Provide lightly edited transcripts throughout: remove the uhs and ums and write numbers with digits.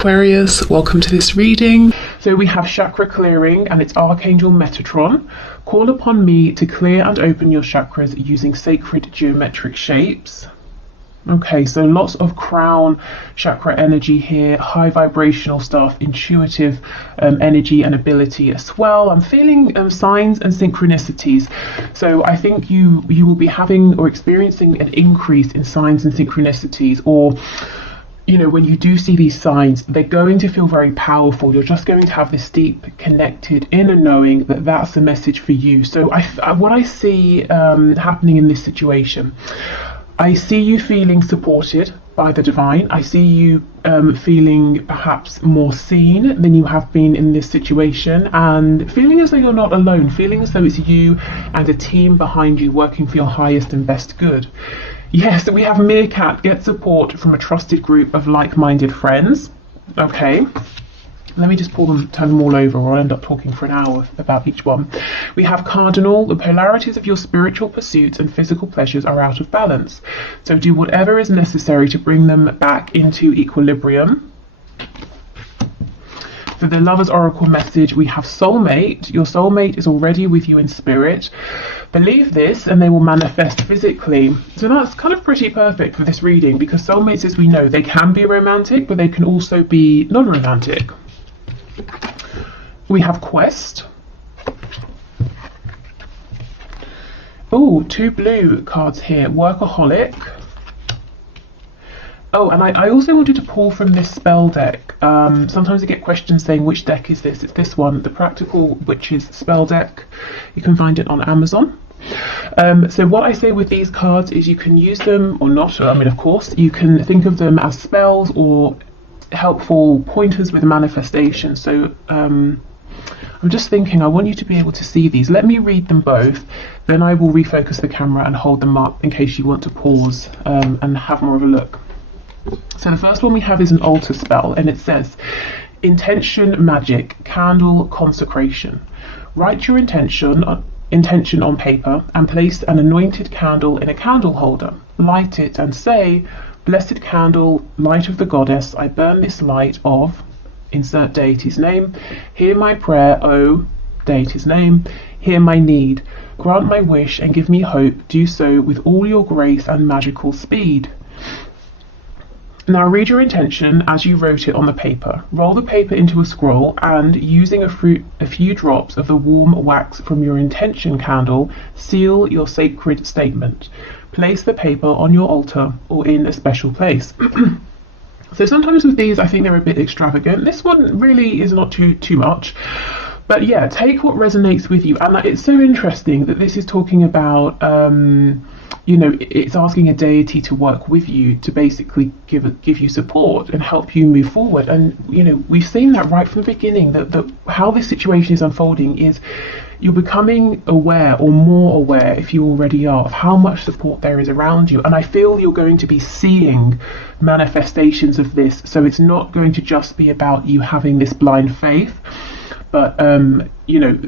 Aquarius, welcome to this reading. So we have chakra clearing and it's Archangel Metatron. Call upon me to clear and open your chakras using sacred geometric shapes. Okay, so lots of crown chakra energy here, high vibrational stuff, intuitive energy and ability as well. I'm feeling signs and synchronicities. So I think you will be having or experiencing an increase in signs and synchronicities, or you know, when you do see these signs, they're going to feel very powerful. You're just going to have this deep connected inner knowing that that's a message for you. So what I see happening in this situation, I see you feeling supported by the divine. I see you feeling perhaps more seen than you have been in this situation, and feeling as though you're not alone, feeling as though it's you and a team behind you working for your highest and best good. Yes, we have Meerkat, get support from a trusted group of like-minded friends. Okay, let me just turn them all over, or I'll end up talking for an hour about each one. We have Cardinal, the polarities of your spiritual pursuits and physical pleasures are out of balance. So do whatever is necessary to bring them back into equilibrium. For the Lover's Oracle message, we have Soulmate. Your soulmate is already with you in spirit. Believe this and they will manifest physically. So that's kind of pretty perfect for this reading, because soulmates, as we know, they can be romantic, but they can also be non-romantic. We have Quest. Oh, 2 blue cards here. Workaholic. Oh, and I also wanted to pull from this spell deck. Sometimes I get questions saying, which deck is this? It's this one, the Practical Witches spell deck. You can find it on Amazon. So what I say with these cards is you can use them or not. I mean, of course, you can think of them as spells or helpful pointers with manifestation. So I'm just thinking, I want you to be able to see these. Let me read them both, then I will refocus the camera and hold them up in case you want to pause and have more of a look. So the first one we have is an altar spell, and it says, Intention Magic, Candle Consecration. Write your intention on paper and place an anointed candle in a candle holder. Light it and say, Blessed candle, light of the goddess, I burn this light of, insert deity's name. Hear my prayer, O deity's name. Hear my need. Grant my wish and give me hope. Do so with all your grace and magical speed. Now read your intention as you wrote it on the paper. Roll the paper into a scroll and, using a few drops of the warm wax from your intention candle, seal your sacred statement. Place the paper on your altar or in a special place. So sometimes with these I think they're a bit extravagant. This one really is not too much. But yeah, take what resonates with you. And it's so interesting that this is talking about you know, it's asking a deity to work with you to basically give you support and help you move forward. And you know, we've seen that right from the beginning, that how this situation is unfolding is you're becoming aware, or more aware if you already are, of how much support there is around you. And I feel you're going to be seeing manifestations of this. So it's not going to just be about you having this blind faith, but you know,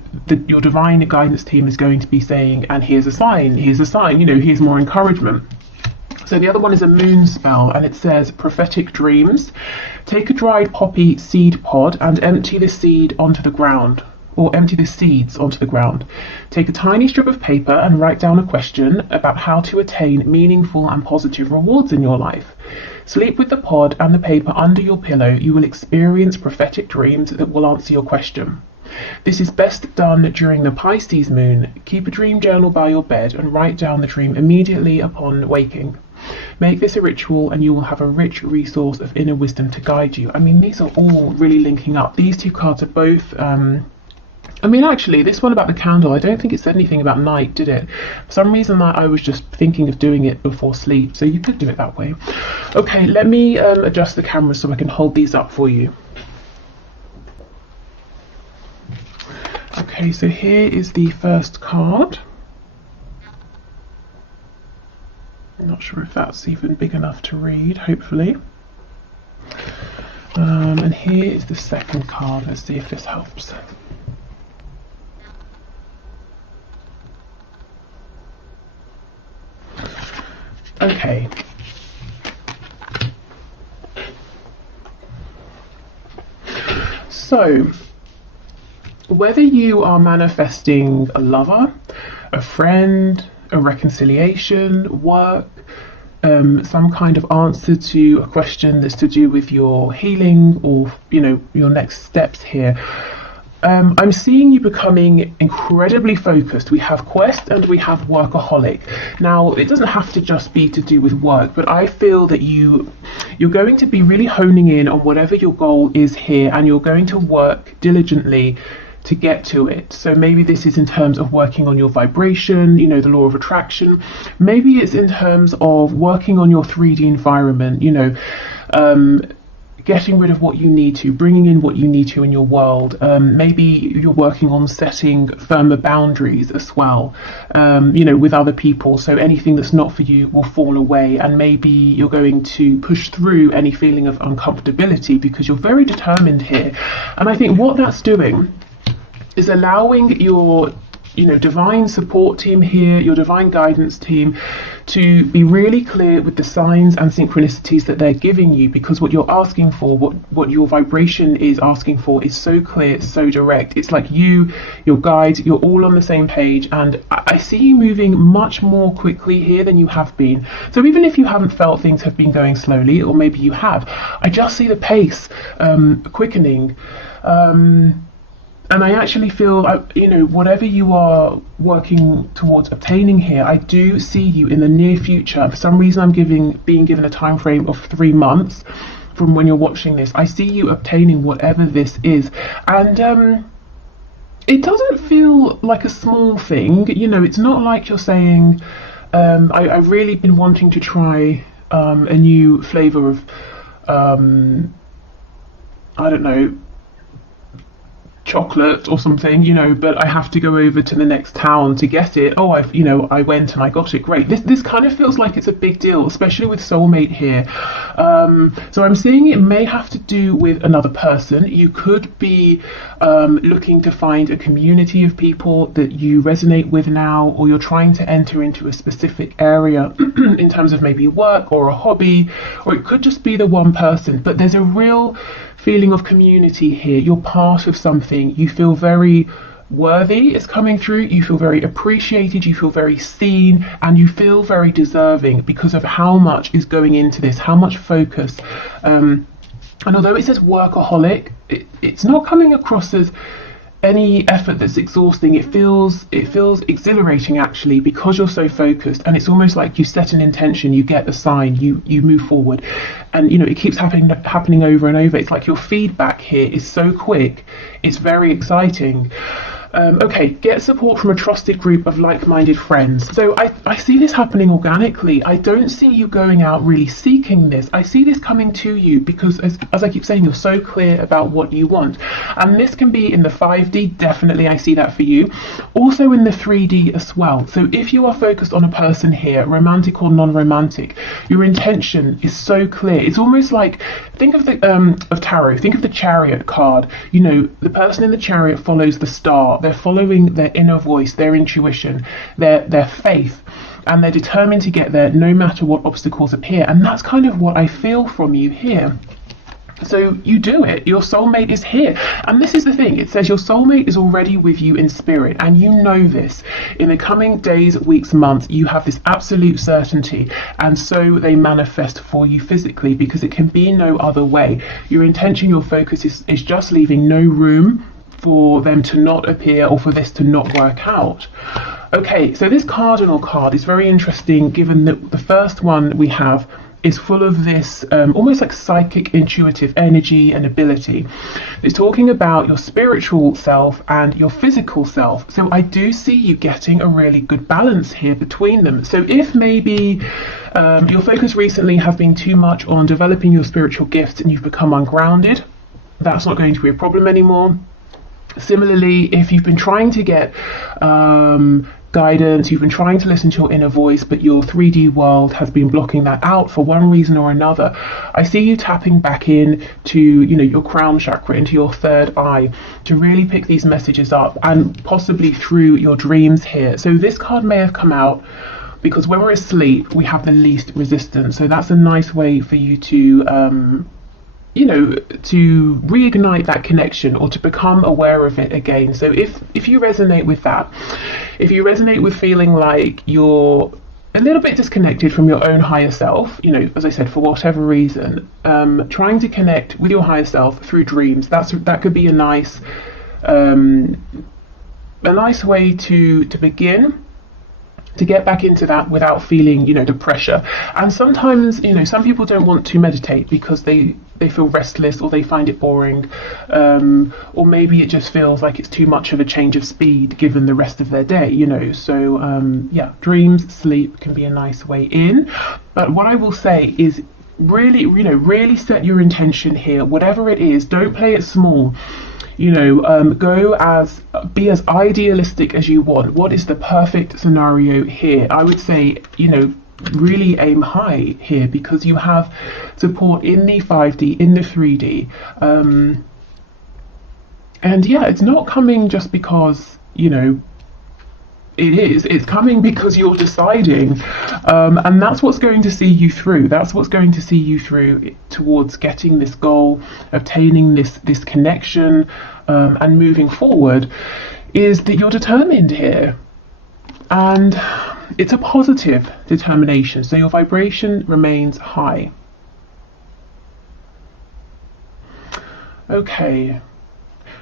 your divine guidance team is going to be saying, and here's a sign, you know, here's more encouragement. So the other one is a moon spell, and it says prophetic dreams. Take a dried poppy seed pod and empty the seed onto the ground, or empty the seeds onto the ground. Take a tiny strip of paper and write down a question about how to attain meaningful and positive rewards in your life. Sleep with the pod and the paper under your pillow. You will experience prophetic dreams that will answer your question. This is best done during the Pisces moon. Keep a dream journal by your bed and write down the dream immediately upon waking. Make this a ritual and you will have a rich resource of inner wisdom to guide you. I mean, these are all really linking up. These two cards are both I mean, actually, this one about the candle, I don't think it said anything about night, did it? For some reason, I was just thinking of doing it before sleep, so you could do it that way. Okay, let me adjust the camera so I can hold these up for you. Okay, so here is the first card. I'm not sure if that's even big enough to read, hopefully. And here is the second card. Let's see if this helps. Okay. So, whether you are manifesting a lover, a friend, a reconciliation, work, some kind of answer to a question that's to do with your healing or, your next steps here, I'm seeing you becoming incredibly focused. We have quest and we have workaholic. Now, it doesn't have to just be to do with work, but I feel that you're going to be really honing in on whatever your goal is here, and you're going to work diligently to get to it. So maybe this is in terms of working on your vibration, the law of attraction. Maybe it's in terms of working on your 3D environment, getting rid of what you need to, bringing in what you need to in your world. Maybe you're working on setting firmer boundaries as well, with other people. So anything that's not for you will fall away, and maybe you're going to push through any feeling of uncomfortability because you're very determined here. And I think what that's doing is allowing your divine support team here, your divine guidance team, to be really clear with the signs and synchronicities that they're giving you, because what you're asking for, what your vibration is asking for, is so clear, so direct. It's like your guides, you're all on the same page, and I see you moving much more quickly here than you have been. So even if you haven't felt things have been going slowly, or maybe you have, I just see the pace quickening. And I actually feel, whatever you are working towards obtaining here, I do see you in the near future. For some reason, I'm being given a time frame of 3 months from when you're watching this. I see you obtaining whatever this is. And it doesn't feel like a small thing. It's not like you're saying, I've really been wanting to try a new flavour of, I don't know, chocolate or something, but I have to go over to the next town to get it. Oh, I went and I got it. Great. This kind of feels like it's a big deal, especially with soulmate here. So I'm seeing it may have to do with another person. You could be looking to find a community of people that you resonate with now, or you're trying to enter into a specific area in terms of maybe work or a hobby, or it could just be the one person, but there's a real feeling of community here. You're part of something. You feel very worthy is coming through. You feel very appreciated. You feel very seen, and you feel very deserving because of how much is going into this, how much focus. And although it says workaholic, it's not coming across as any effort that's exhausting. It feels exhilarating actually, because you're so focused, and it's almost like you set an intention, you get the sign, you move forward, and it keeps happening over and over. It's like your feedback here is so quick, it's very exciting. Okay, get support from a trusted group of like-minded friends. So I see this happening organically. I don't see you going out really seeking this. I see this coming to you because, as I keep saying, you're so clear about what you want. And this can be in the 5D, definitely I see that for you. Also in the 3D as well. So if you are focused on a person here, romantic or non-romantic, your intention is so clear. It's almost like, think of of tarot, think of the Chariot card. The person in the Chariot follows the star. They're following their inner voice, their intuition, their faith, and they're determined to get there no matter what obstacles appear. And that's kind of what I feel from you here. So you do it. Your soulmate is here. And this is the thing. It says your soulmate is already with you in spirit. And you know this. In the coming days, weeks, months, you have this absolute certainty. And so they manifest for you physically, because it can be no other way. Your intention, your focus is just leaving no room for them to not appear or for this to not work out. Okay, so this cardinal card is very interesting, given that the first one we have is full of this almost like psychic intuitive energy and ability. It's talking about your spiritual self and your physical self. So I do see you getting a really good balance here between them. So if maybe your focus recently has been too much on developing your spiritual gifts and you've become ungrounded, that's not going to be a problem anymore. Similarly, if you've been trying to get guidance, you've been trying to listen to your inner voice, but your 3D world has been blocking that out for one reason or another, I see you tapping back in to your crown chakra, into your third eye, to really pick these messages up, and possibly through your dreams here. So this card may have come out because when we're asleep we have the least resistance, so that's a nice way for you to you know, to reignite that connection or to become aware of it again. So if you resonate with that, if you resonate with feeling like you're a little bit disconnected from your own higher self, you know, as I said, for whatever reason, trying to connect with your higher self through dreams, that could be a nice way to begin, to get back into that without feeling, you know, the pressure. And sometimes, you know, some people don't want to meditate because they feel restless, or they find it boring, or maybe it just feels like it's too much of a change of speed given the rest of their day, you know. So yeah, dreams, sleep can be a nice way in. But what I will say is, really, you know, really set your intention here, whatever it is. Don't play it small. You know, be as idealistic as you want. What is the perfect scenario here? I would say, you know, really aim high here, because you have support in the 5D, in the 3D. And yeah, it's not coming just because, you know, it's coming because you're deciding, and that's what's going to see you through. That's what's going to see you through towards getting this goal, obtaining this connection, and moving forward, is that you're determined here, and it's a positive determination. So your vibration remains high. Okay.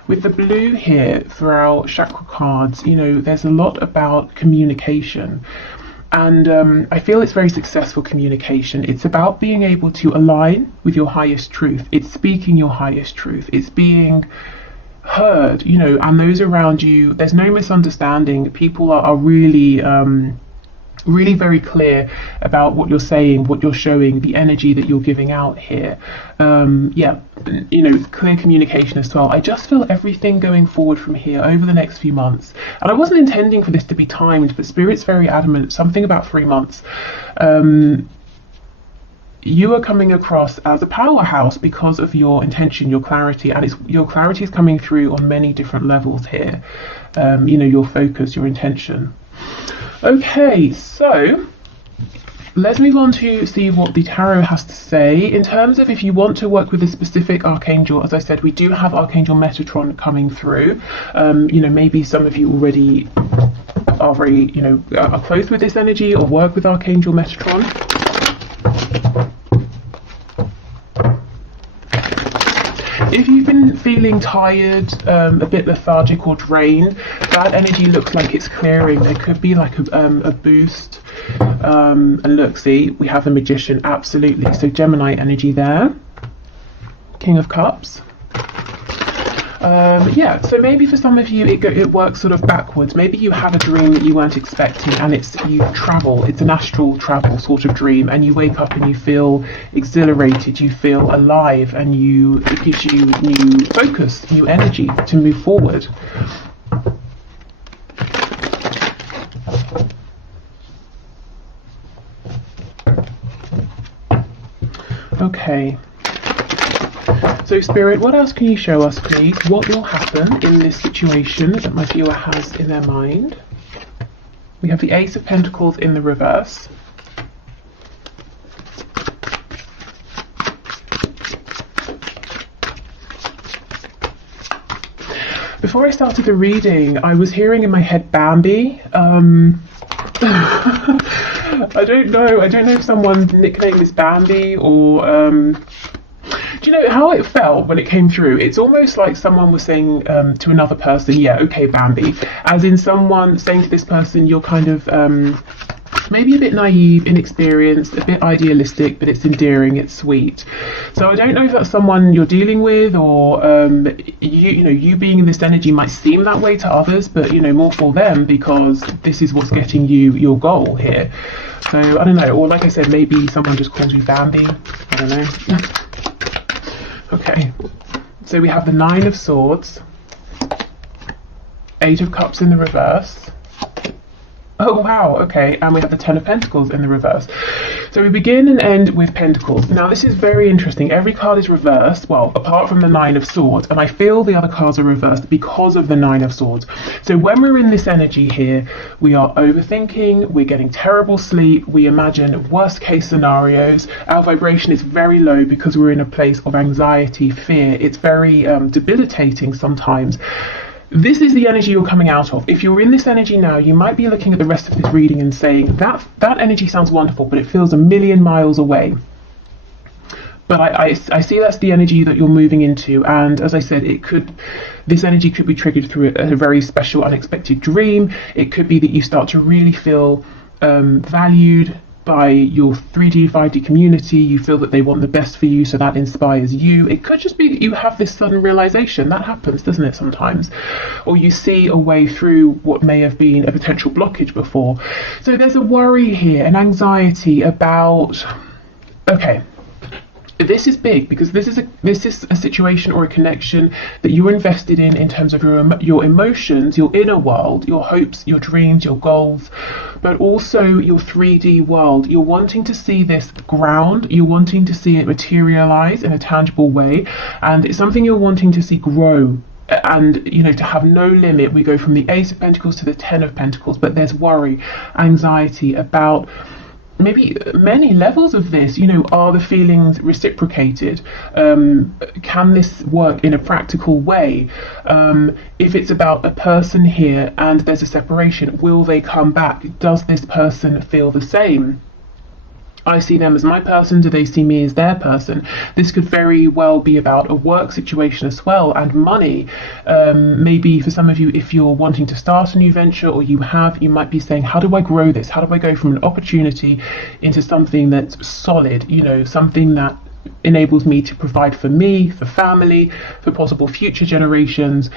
With the blue here for our chakra cards, you know, there's a lot about communication, and I feel it's very successful communication. It's about being able to align with your highest truth. It's speaking your highest truth. It's being heard, you know, and those around you, there's no misunderstanding. People are really really very clear about what you're saying, what you're showing, the energy that you're giving out here. Yeah, you know, clear communication as well. I just feel everything going forward from here over the next few months, and I wasn't intending for this to be timed, but Spirit's very adamant, something about 3 months. You are coming across as a powerhouse because of your intention, your clarity, and your clarity is coming through on many different levels here. You know, your focus, your intention. Okay, so let's move on to see what the tarot has to say. In terms of if you want to work with a specific archangel, as I said, we do have Archangel Metatron coming through. You know, maybe some of you already are very, you know, are close with this energy or work with Archangel Metatron. If you've been feeling tired, a bit lethargic or drained, that energy looks like it's clearing. There could be like a boost. And look, see, we have a Magician, absolutely. So Gemini energy there. King of Cups. Yeah, so maybe for some of you it works sort of backwards. Maybe you have a dream that you weren't expecting, and you travel. It's an astral travel sort of dream, and you wake up and you feel exhilarated, you feel alive, and it gives you new focus, new energy to move forward. Okay. So Spirit, what else can you show us, please? What will happen in this situation that my viewer has in their mind? We have the Ace of Pentacles in the reverse. Before I started the reading, I was hearing in my head Bambi. I don't know if someone's nickname is Bambi or... Do you know how it felt when it came through? It's almost like someone was saying to another person, yeah, okay, Bambi. As in someone saying to this person, you're kind of maybe a bit naive, inexperienced, a bit idealistic, but it's endearing, it's sweet. So I don't know if that's someone you're dealing with, or you being in this energy might seem that way to others, but you know, more for them, because this is what's getting you your goal here. So I don't know, or like I said, maybe someone just calls you Bambi. I don't know. Okay, so we have the Nine of Swords, Eight of Cups in the reverse. Oh wow, okay, and we have the Ten of Pentacles in the reverse. So we begin and end with Pentacles. Now this is very interesting. Every card is reversed, well, apart from the Nine of Swords, and I feel the other cards are reversed because of the Nine of Swords. So when we're in this energy here, we are overthinking, we're getting terrible sleep, we imagine worst case scenarios, our vibration is very low because we're in a place of anxiety, fear. It's very debilitating sometimes. This is the energy you're coming out of. If you're in this energy now, you might be looking at the rest of this reading and saying, that energy sounds wonderful, but it feels a million miles away. But I see that's the energy that you're moving into. And as I said, this energy could be triggered through a very special, unexpected dream. It could be that you start to really feel valued by your 3D, 5D community. You feel that they want the best for you, so that inspires you. It could just be that you have this sudden realization. That happens, doesn't it, sometimes? Or you see a way through what may have been a potential blockage before. So there's a worry here, an anxiety about, okay, this is big because this is a situation or a connection that you're invested in terms of your emotions, your inner world, your hopes, your dreams, your goals, but also your 3D world. You're wanting to see this ground, you're wanting to see it materialize in a tangible way, and it's something you're wanting to see grow. And, you know, to have no limit. We go from the Ace of Pentacles to the Ten of Pentacles, but there's worry, anxiety about maybe many levels of this. You know, are the feelings reciprocated? Can this work in a practical way? If it's about a person here and there's a separation, will they come back? Does this person feel the same? I see them as my person, do they see me as their person? This could very well be about a work situation as well, and money. Maybe for some of you, if you're wanting to start a new venture, or you might be saying, how do I grow this? How do I go from an opportunity into something that's solid, you know, something that enables me to provide for me, for family, for possible future generations.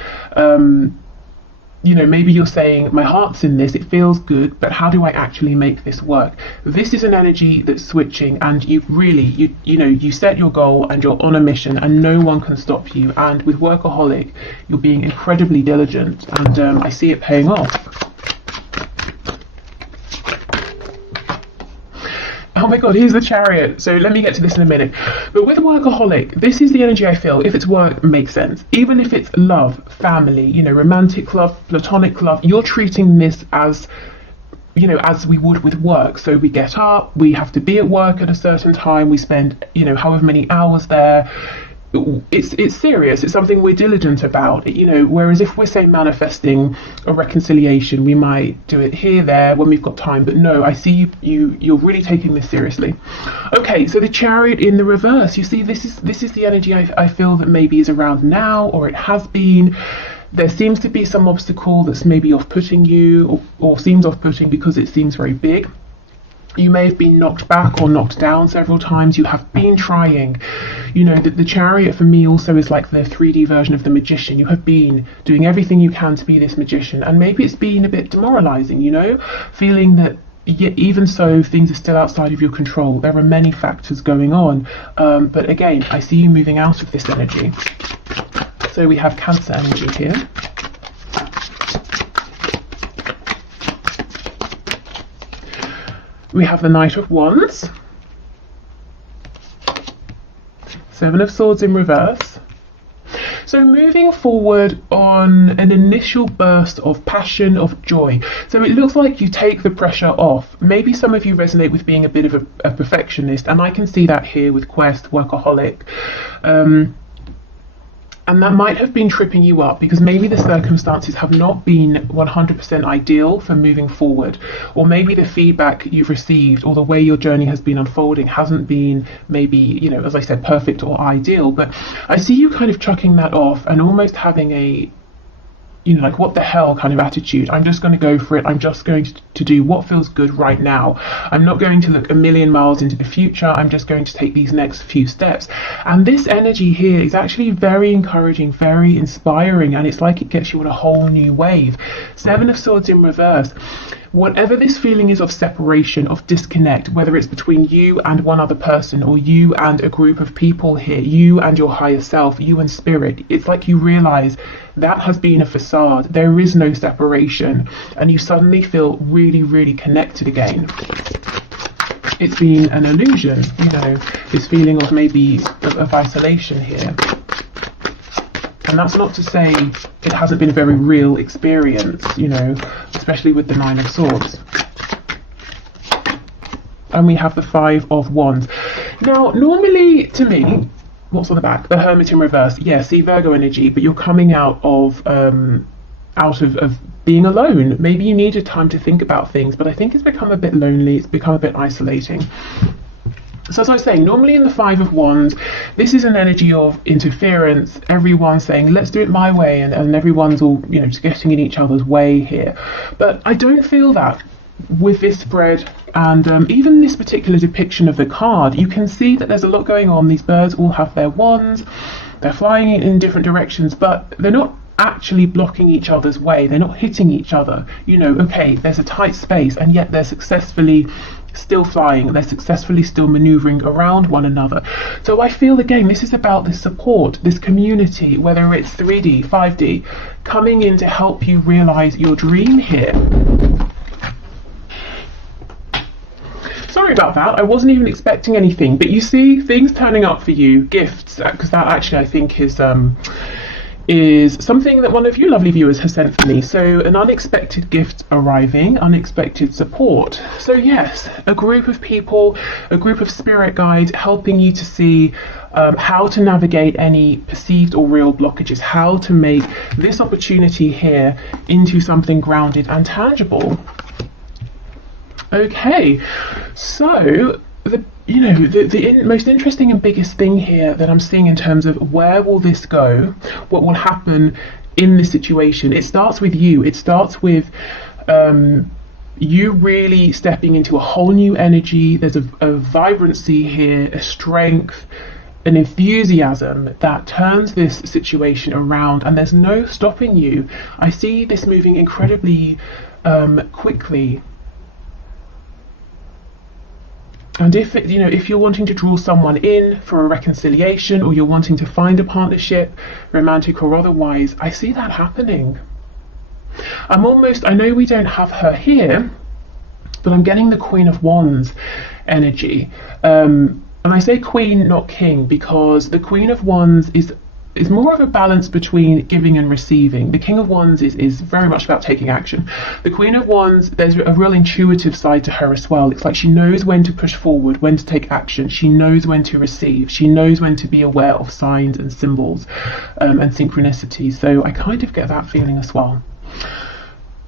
You know, maybe you're saying, my heart's in this, it feels good, but how do I actually make this work? This is an energy that's switching, and you set your goal and you're on a mission and no one can stop you. And with Workaholic, you're being incredibly diligent, and I see it paying off. Oh my god, here's the Chariot. So let me get to this in a minute. But with Workaholic, this is the energy I feel. If it's work, it makes sense. Even if it's love, family, you know, romantic love, platonic love, you're treating this as, you know, as we would with work. So we get up, we have to be at work at a certain time, we spend, you know, however many hours there. It's serious, it's something we're diligent about, you know, whereas if we're, say, manifesting a reconciliation, we might do it here, there, when we've got time. But no, I see you're really taking this seriously. Okay, so the Chariot in the reverse, you see, this is the energy I feel that maybe is around now, or it has been. There seems to be some obstacle that's maybe off-putting you, or seems off-putting because it seems very big. You may have been knocked back or knocked down several times. You have been trying. You know, the Chariot for me also is like the 3D version of the Magician. You have been doing everything you can to be this magician, and maybe it's been a bit demoralizing, you know, feeling that even so things are still outside of your control. There are many factors going on, but again, I see you moving out of this energy. So we have Cancer energy here. We have the Knight of Wands, Seven of Swords in reverse. So moving forward on an initial burst of passion, of joy. So it looks like you take the pressure off. Maybe some of you resonate with being a bit of a perfectionist, and I can see that here with Quest, Workaholic. And that might have been tripping you up because maybe the circumstances have not been 100% ideal for moving forward, or maybe the feedback you've received or the way your journey has been unfolding hasn't been maybe, you know, as I said, perfect or ideal. But I see you kind of chucking that off and almost having a, you know, like, what the hell kind of attitude. I'm just going to go for it. I'm just going to do what feels good right now. I'm not going to look a million miles into the future. I'm just going to take these next few steps. And this energy here is actually very encouraging, very inspiring, and it's like it gets you on a whole new wave. Seven of Swords in reverse. Whatever this feeling is of separation, of disconnect, whether it's between you and one other person, or you and a group of people here, you and your higher self, you and spirit, it's like you realize that has been a facade. There is no separation, and you suddenly feel really, really connected again. it's been an illusion, you know, this feeling of maybe of isolation here. And that's not to say it hasn't been a very real experience, you know, especially with the Nine of Swords. And we have the Five of Wands. Now, normally, to me, what's on the back? The Hermit in reverse. Yeah, see, Virgo energy, but you're coming out of being alone. Maybe you needed time to think about things, but I think it's become a bit lonely. It's become a bit isolating. So as I was saying, normally in the Five of Wands, this is an energy of interference. Everyone's saying, let's do it my way, and everyone's all, you know, just getting in each other's way here. But I don't feel that with this spread, and even this particular depiction of the card. You can see that there's a lot going on. These birds all have their wands, they're flying in different directions, but they're not actually blocking each other's way. They're not hitting each other. You know, okay, there's a tight space, and yet they're successfully still flying, they're successfully still maneuvering around one another. So I feel, again, this is about this support, this community, whether it's 3D, 5D, coming in to help you realize your dream here. Sorry about that, I wasn't even expecting anything, but you see things turning up for you, gifts, because that actually I think is something that one of you lovely viewers has sent for me. So an unexpected gift arriving, unexpected support. So yes, a group of people, a group of spirit guides helping you to see how to navigate any perceived or real blockages, how to make this opportunity here into something grounded and tangible. Okay, so the most interesting and biggest thing here that I'm seeing in terms of where will this go, what will happen in this situation, it starts with you. It starts with you really stepping into a whole new energy. There's a vibrancy here, a strength, an enthusiasm that turns this situation around, and there's no stopping you. I see this moving incredibly quickly. And if you're wanting to draw someone in for a reconciliation, or you're wanting to find a partnership, romantic or otherwise, I see that happening. I know we don't have her here, but I'm getting the Queen of Wands energy. And I say queen, not king, because the Queen of Wands is more of a balance between giving and receiving. The King of Wands is very much about taking action. The Queen of Wands, there's a real intuitive side to her as well. It's like she knows when to push forward, when to take action. She knows when to receive. She knows when to be aware of signs and symbols and synchronicity. So I kind of get that feeling as well.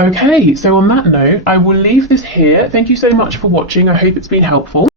Okay, so on that note, I will leave this here. Thank you so much for watching. I hope it's been helpful.